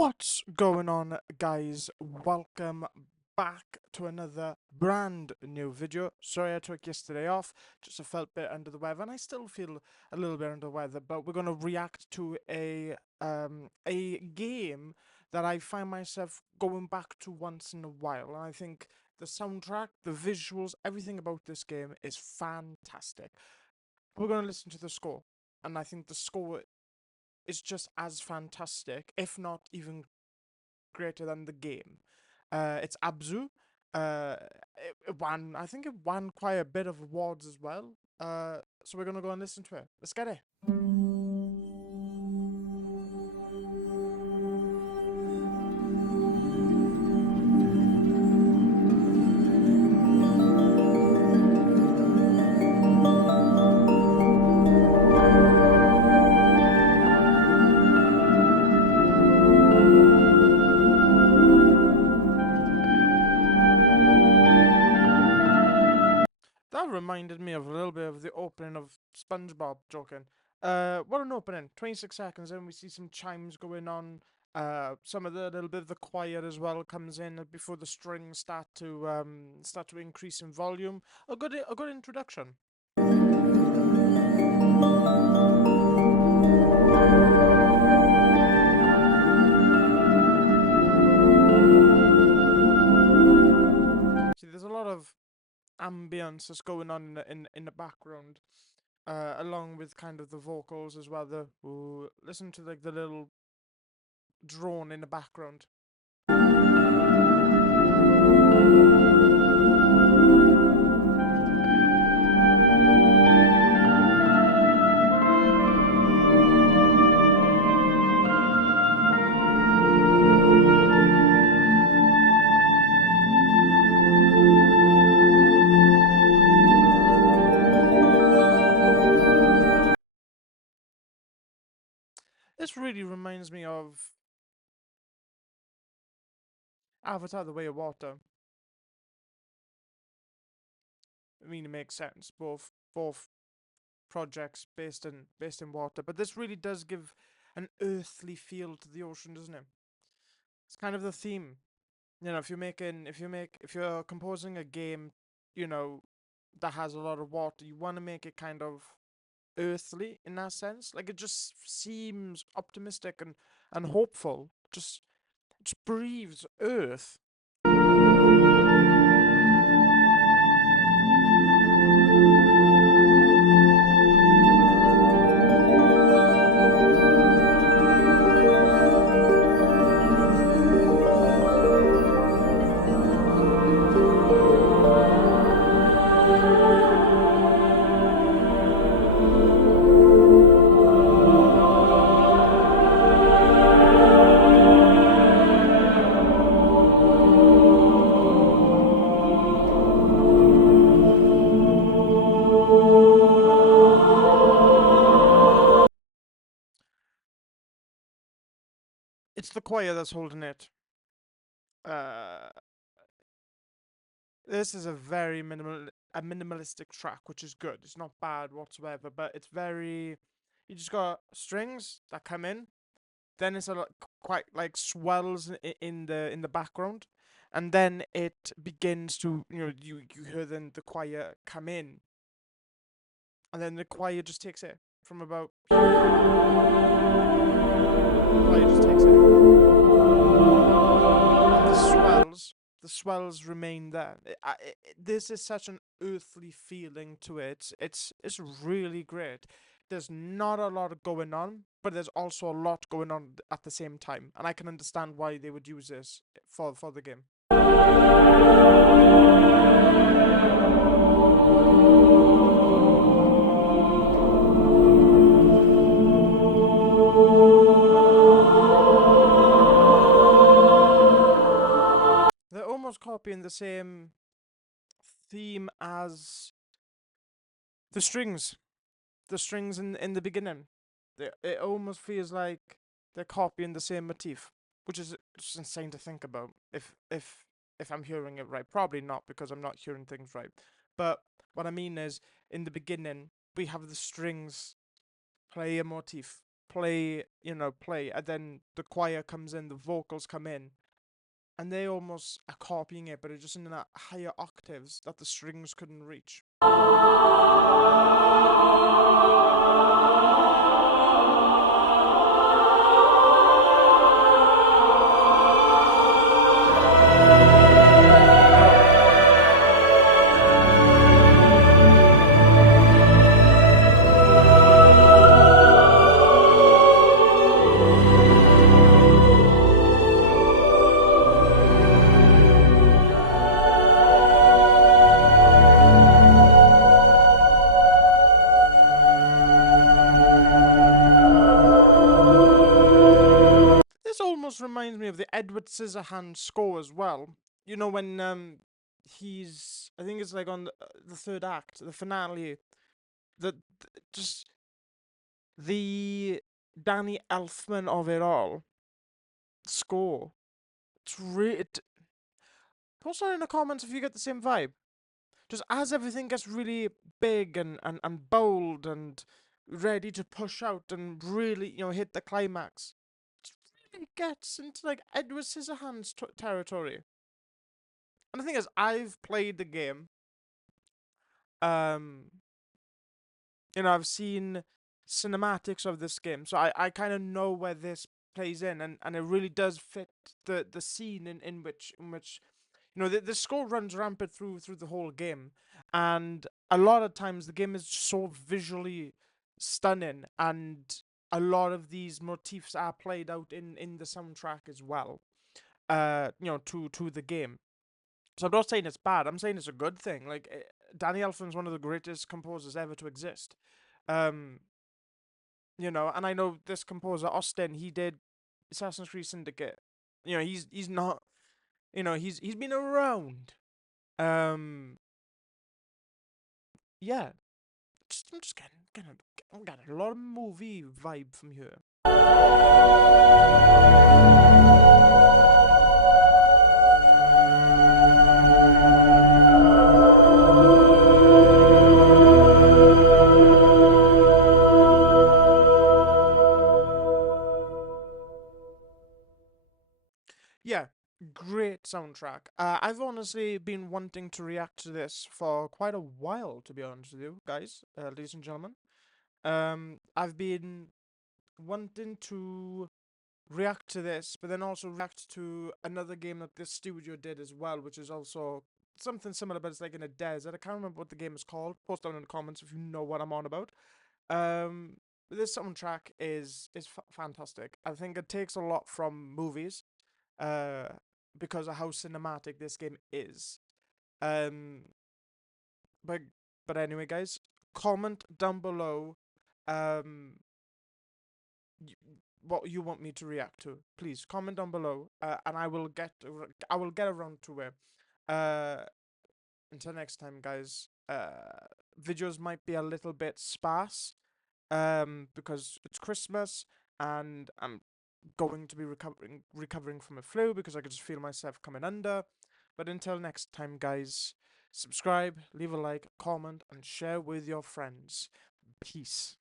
What's going on, guys? Welcome back to another brand new video. Sorry I took yesterday off, just I felt a bit under the weather, and I still feel a little bit under the weather, but we're gonna react to a game that I find myself going back to once in a while, and I think the soundtrack, the visuals, everything about this game is fantastic. We're gonna listen to the score, and I think the score is just as fantastic, if not even greater than the game. It's Abzu. It won. I think it won quite a bit of awards as well. So we're gonna go and listen to it. Let's get it. That reminded me of a little bit of the opening of SpongeBob. Joking. What an opening! 26 seconds in, we see some chimes going on. Some of the little bit of the choir as well comes in before the strings start to increase in volume. A good introduction. See, there's a lot of ambience that's going on in the background, along with kind of the vocals as well. The ooh, listen to like the little drone in the background. This really reminds me of Avatar: The Way of Water. I mean, it makes sense. Both projects based in water, but this really does give an earthly feel to the ocean, doesn't it? It's kind of the theme. You know, if you're composing a game, you know, that has a lot of water, you want to make it kind of earthly in that sense. Like it just seems optimistic and hopeful. Just breathes earth. It's the choir that's holding it. Uh, this is a minimalistic track, which is good. It's not bad whatsoever, but it's very. You just got strings that come in, then it's a lot, quite like swells in the background, and then it begins to you hear then the choir come in, and then the choir just takes it from about. The choir just takes it. And the swells remain there. This is such an earthly feeling to it. It's really great. There's not a lot going on, but there's also a lot going on at the same time, and I can understand why they would use this for the game. They're almost copying the same theme as the strings. The strings in the beginning. It almost feels like they're copying the same motif, which is just insane to think about. If I'm hearing it right, probably not because I'm not hearing things right. But what I mean is, in the beginning, we have the strings play a motif, play, and then the choir comes in, the vocals come in, and they almost are copying it, but it's just in a higher octaves that the strings couldn't reach. Oh. This almost reminds me of the Edward Scissorhands score as well. You know when he's, I think it's like on the third act, the finale, just the Danny Elfman of it all score. Post on in the comments if you get the same vibe. Just as everything gets really big and bold and ready to push out and really, hit the climax, it really gets into like Edward Scissorhands territory. And the thing is, I've played the game. Um, I've seen cinematics of this game, so I kind of know where this plays in, and it really does fit the scene in which the score runs rampant through the whole game, and a lot of times the game is so visually stunning, and a lot of these motifs are played out in the soundtrack as well. To the game. So I'm not saying it's bad. I'm saying it's a good thing. Like Danny Elfman's one of the greatest composers ever to exist. Um, and I know this composer Austin. He did Assassin's Creed Syndicate. He's not. He's been around. Um, yeah. I'm just getting a lot of movie vibe from here. Yeah, great soundtrack. I've honestly been wanting to react to this for quite a while, to be honest with you, guys, ladies and gentlemen. I've been wanting to react to this, but then also react to another game that this studio did as well, which is also something similar, but it's like in a desert. I can't remember what the game is called. Post down in the comments if you know what I'm on about. Um, this soundtrack is fantastic. I think it takes a lot from movies, uh, because of how cinematic this game is. Um, but but anyway, guys, comment down below, um, what you want me to react to. Please comment down below, and I will get around to it. Uh, until next time, guys. Videos might be a little bit sparse, because it's Christmas and I'm going to be recovering from a flu because I could just feel myself coming under. But until next time, guys, subscribe, leave a like, comment, and share with your friends. Peace.